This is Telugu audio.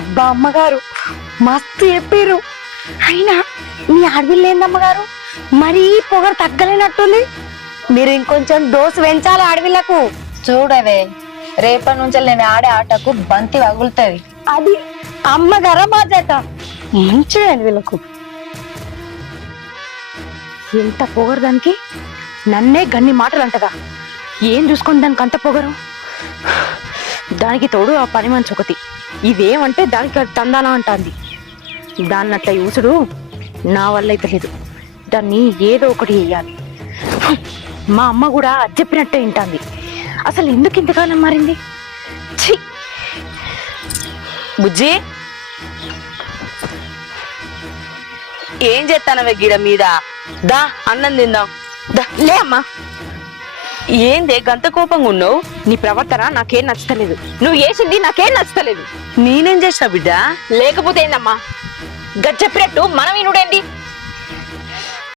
అబ్బా అమ్మగారు మస్తు చెప్పారు. అయినా మీ ఆడవిల్లేందమ్మగారు మరీ పొగరు తగ్గలేనట్టుంది. మీరు ఇంకొంచెం దోసు పెంచాలి ఆడవిళ్లకు. చూడవే, రేపటి నుంచి నేను ఆడే ఆటకు బంతి వగులుతుంది. అది అమ్మగారా బాధ్యత. మంచిగా వీళ్ళకు ఎంత పొగరు దానికి. నన్నే గన్ని మాటలు అంటదా. ఏం చూసుకొని దానికి అంత పొగరు. దానికి తోడు ఆ పని మంచి ఒకటి. ఇదేమంటే దానికి తందానా అంటాంది. దాన్ని అట్లా యూసుడు నా వల్ల అయితే లేదు. దాన్ని ఏదో ఒకటి చెయ్యాలి. మా అమ్మ కూడా అది చెప్పినట్టే వింటాంది. అసలు ఎందుకు ఇంతకాలం మారింది? ఛీ! బుజ్జి, ఏం చేస్తానవే గిడ మీద? దా అన్నం తిందాం. దా లే అమ్మా. ఏందే గంత కోపంగా ఉన్నావు? నీ ప్రవర్తన నాకేం నచ్చలేదు. నువ్వు చేసింది నాకేం నచ్చలేదు. నేనేం చేసిన బిడ్డ? లేకపోతే ఏందమ్మా, గజ్జెప్పినట్టు మనం వినుడేంది?